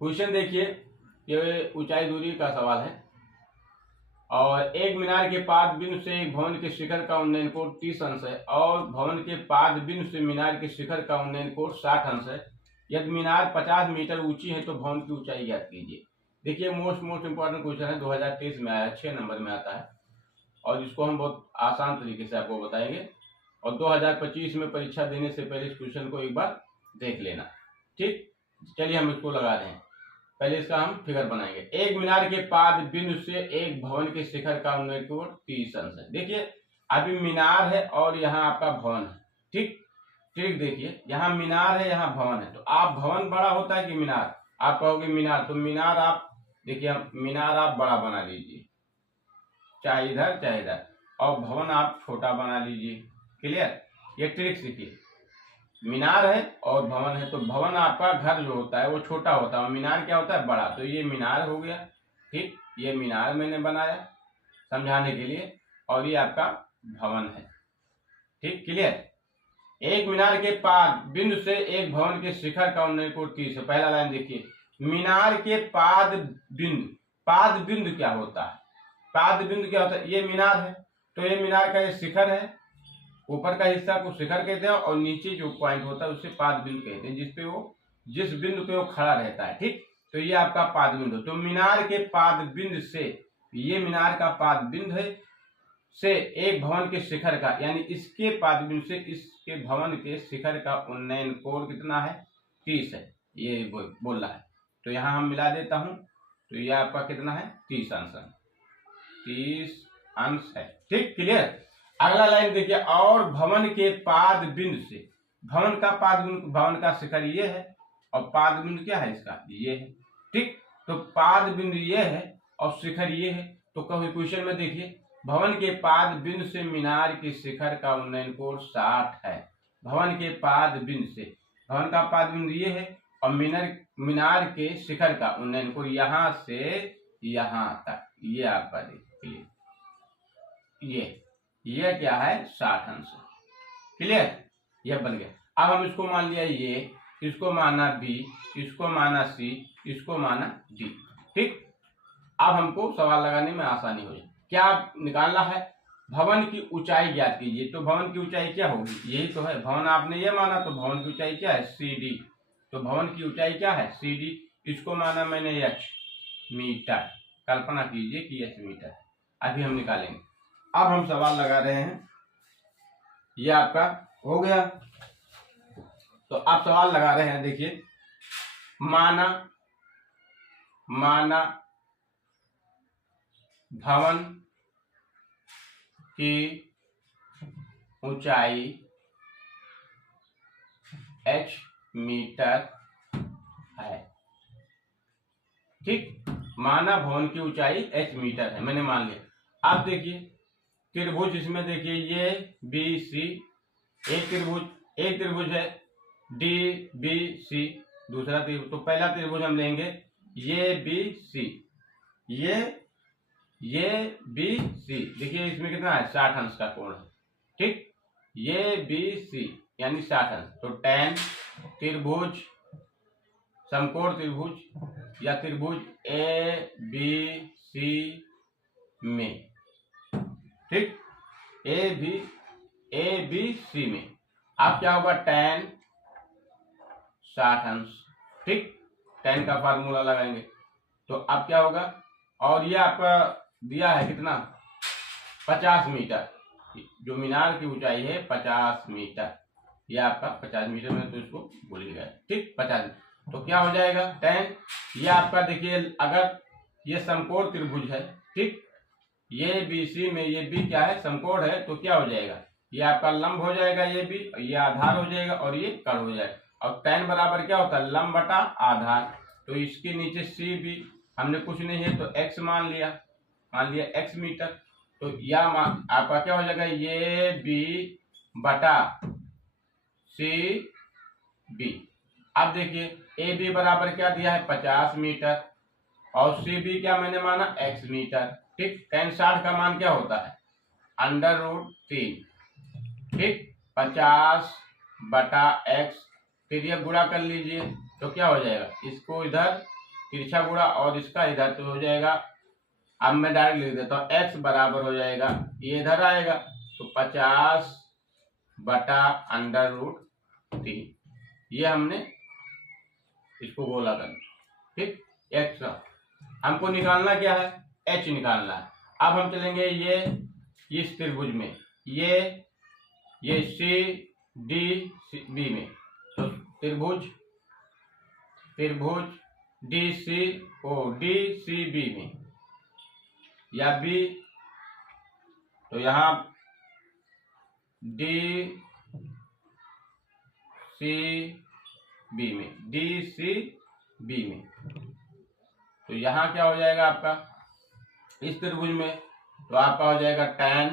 Question देखिए, ये ऊंचाई दूरी का सवाल है और एक मीनार के पाद बिंदु से एक भवन के शिखर का उन्नयन कोण 30 अंश है और भवन के पाद बिंदु से मीनार के शिखर का उन्नयन कोण 60 अंश है। यदि मीनार 50 मीटर ऊंची है तो भवन की ऊंचाई ज्ञात कीजिए। देखिए मोस्ट इंपॉर्टेंट क्वेश्चन है, 2023 में आया, 6 नंबर में आता है और इसको हम बहुत आसान तरीके से आपको बताएंगे और 2025 में परीक्षा देने से पहले इस क्वेश्चन को एक बार देख लेना। ठीक, चलिए हम इसको लगा रहे हैं। पहले इसका हम फिगर बनाएंगे। एक मीनार के पाद बिंदु से एक भवन के शिखर का उन्नयन कोण 30 अंश है। देखिए अभी मीनार है और यहाँ आपका भवन है। ठीक, ट्रिक देखिए, यहाँ मीनार है, यहाँ भवन है, तो आप भवन बड़ा होता है कि मीनार? आप कहोगे मीनार, तो मीनार आप देखिए, मीनार आप बड़ा बना लीजिए, चाहे इधर चाहे इधर, और भवन आप छोटा बना लीजिए। क्लियर? ये ट्रिक सीखिए। मीनार है और भवन है, तो भवन आपका घर जो होता है वो छोटा होता है और मीनार क्या होता है? बड़ा। तो ये मीनार हो गया। ठीक, ये मीनार मैंने बनाया समझाने के लिए और ये आपका भवन है। ठीक, क्लियर? एक मीनार के पाद बिंदु से एक भवन के शिखर का उन्नयन कोण 30 है। पहला लाइन देखिए, मीनार के पाद बिंदु। पाद बिंदु क्या होता है? पाद बिंदु क्या होता है? ये मीनार है, तो ये मीनार का ये शिखर है, ऊपर का हिस्सा को शिखर कहते हैं और नीचे जो पॉइंट होता है उसे पाद बिंदु कहते हैं, जिस बिंदु पे वो खड़ा रहता है। ठीक, तो ये आपका पाद बिंदु। तो मीनार के पाद बिंदु से, ये मीनार का पाद बिंदु है, से एक भवन के शिखर का, यानी इसके पाद बिंदु से इसके भवन के शिखर का उन्नयन कोण कितना है? 30 है, ये बोल रहा है। तो यहाँ हम मिला देता हूं, तो ये आपका कितना है? 30 अंश है, 30 अंश है। ठीक, क्लियर? अगला लाइन देखिए, और भवन के पाद बिंदु से, भवन का पाद बिंदु, भवन का शिखर ये है और पाद बिंदु क्या है इसका? ये है। ठीक, तो पाद बिंदु ये है और शिखर ये है। तो कभी क्वेश्चन में देखिए, भवन के पाद बिंदु से मीनार के शिखर का उन्नयन कोण 60 है। भवन के पाद बिंदु से, भवन का पाद बिंदु ये है और मीनार के शिखर का उन्नयन कोण यहां से यहां तक, ये आपका देखिए, ये क्या है? 60 अंश। क्लियर? यह बन गया। अब हम इसको मान लिया ये, इसको माना बी, इसको माना सी, इसको माना डी। ठीक, अब हमको सवाल लगाने में आसानी हो जाए। क्या निकालना है? भवन की ऊंचाई ज्ञात कीजिए। तो भवन की ऊंचाई क्या होगी? यही तो है, भवन आपने ये माना, तो भवन की ऊंचाई क्या है? C D. तो भवन की ऊंचाई क्या है? C D. इसको माना मैंने एच मीटर, कल्पना कीजिए कि एच मीटर है। अभी हम निकालेंगे। अब हम सवाल लगा रहे हैं, ये आपका हो गया। तो आप सवाल लगा रहे हैं, देखिए, माना भवन की ऊंचाई h मीटर है। ठीक, माना भवन की ऊंचाई h मीटर है, मैंने मान लिया। अब देखिए त्रिभुज, इसमें देखिए ये बी सी, एक त्रिभुज है डी बी सी, दूसरा त्रिभुज। तो पहला त्रिभुज हम लेंगे ये बी सी, ये बी सी। देखिए इसमें कितना है? 60 अंश का कोण है। ठीक, ये बी सी यानी 60 अंश। तो tan त्रिभुज, समकोण त्रिभुज या त्रिभुज ए बी सी में, ठीक, ए बी सी में अब क्या होगा? tan 60 अंश। ठीक, tan का फार्मूला लगाएंगे तो अब क्या होगा? और ये आपका दिया है कितना? 50 मीटर। जो मीनार की ऊंचाई है 50 मीटर, ये आपका 50 मीटर में, तो इसको भूल गया। ठीक, 50। तो क्या हो जाएगा? tan, ये आपका देखिए, अगर ये समकोण त्रिभुज है, ठीक, ये BC में ये B क्या है? समकोण है, तो क्या हो जाएगा? ये आपका लंब हो जाएगा, ये B, ये आधार हो जाएगा और ये कर्ण हो जाएगा। और tan बराबर क्या होता है? लंब बटा आधार। तो इसके नीचे CB हमने कुछ नहीं है तो x मान लिया x मीटर। तो यह आपका क्या हो जाएगा? ये B बटा CB। अब देखिए AB बराबर क्या दिया है? 50 मीटर और CB क्या मैंने माना? x metre. ठीक, tan 60 का मान क्या होता है? √3। ठीक, 50 बटा x, फिर ये गुणा कर लीजिए तो क्या हो जाएगा? इसको इधर तिरछा गुणा और इसका इधर तो हो जाएगा। अब मैं डायरेक्ट लिख देता हूँ, x बराबर हो जाएगा, ये इधर आएगा तो 50/√3, ये हमने इसको गोला कर, ठीक। x हमको निकालना क्या है, h निकालना है। अब हम चलेंगे ये इस त्रिभुज में, ये सी डी बी में, तो त्रिभुज डी सी बी में या बी, तो यहाँ डी सी बी में, तो यहाँ क्या हो जाएगा आपका, इस त्रिभुज में तो आपका हो जाएगा tan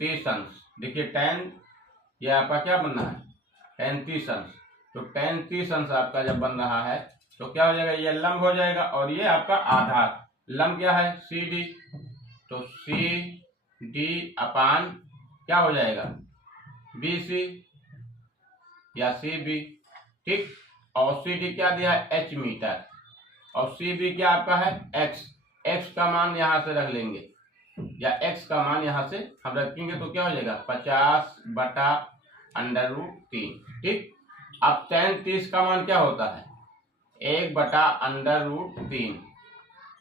30 अंश। देखिए tan ये आपका क्या बन रहा है, tan 30 अंश। तो tan 30 अंश आपका जब बन रहा है तो क्या हो जाएगा, ये लंब हो जाएगा और ये आपका आधार। लंब क्या है, सी डी, तो सी डी अपान क्या हो जाएगा, बी सी या सी बी, ठीक। और सी डी क्या दिया है, एच मीटर, और सी बी क्या आपका है, एक्स। एक्स का मान यहाँ से रख लेंगे, या एक्स का मान यहाँ से हम रखेंगे तो क्या हो जाएगा, 50/√3, ठीक। अब tan 30 का मान क्या होता है, 1/√3,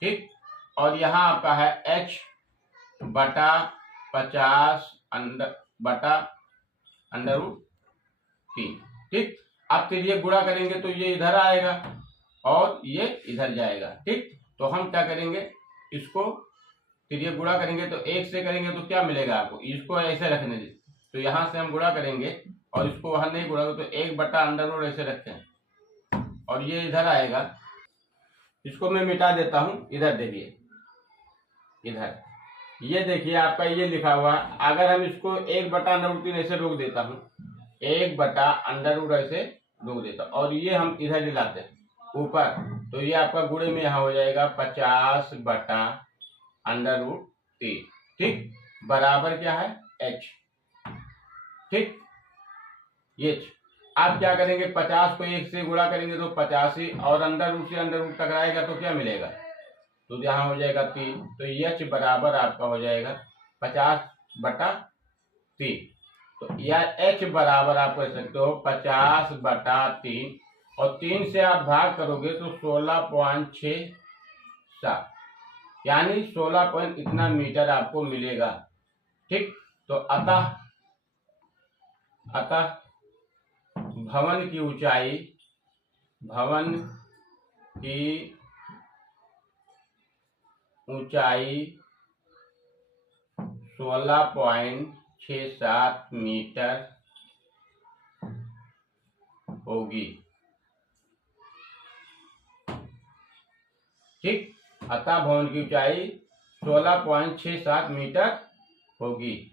ठीक। और यहाँ आपका है h/50/√3, ठीक। अब तिर्यक गुणा करेंगे तो ये इधर आएगा और ये इधर जाएगा, ठीक। तो हम क्या करेंगे, इसको तिर्यक गुणा करेंगे तो 1 से करेंगे तो क्या मिलेगा आपको, इसको ऐसे रखने दीजिए, तो यहाँ से हम गुणा करेंगे और इसको वहां नहीं गुणा तो 1/√, ऐसे रखते हैं और ये इधर आएगा। इसको मैं मिटा देता हूँ, इधर देखिए, इधर ये देखिए आपका ये लिखा हुआ है। अगर हम इसको 1/√3 ऐसे रोक देता हूँ, 1/√, ऐसे रोक देता हूँ और ये हम इधर दिलाते हैं ऊपर, तो ये आपका गुणे में यहाँ हो जाएगा 50/√3, ठीक। बराबर क्या है, h, ठीक। ये आप क्या करेंगे, 50 को 1 से गुणा करेंगे तो 85 और अंडर रूट टकराएगा तो क्या मिलेगा, तो यहाँ हो जाएगा 3, तो h बराबर आपका हो जाएगा 50/3। तो यह h बराबर आप कर सकते हो 50/3 और 3 से आप भाग करोगे तो 16.67, यानी 16 पॉइंट इतना मीटर आपको मिलेगा, ठीक। तो अतः भवन की ऊंचाई 16.67 मीटर होगी, ठीक। अतः भवन की ऊंचाई 16.67 मीटर होगी।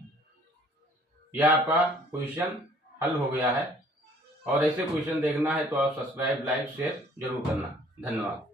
यह आपका क्वेश्चन हल हो गया है और ऐसे क्वेश्चन देखना है तो आप सब्सक्राइब, लाइक, शेयर जरूर करना। धन्यवाद।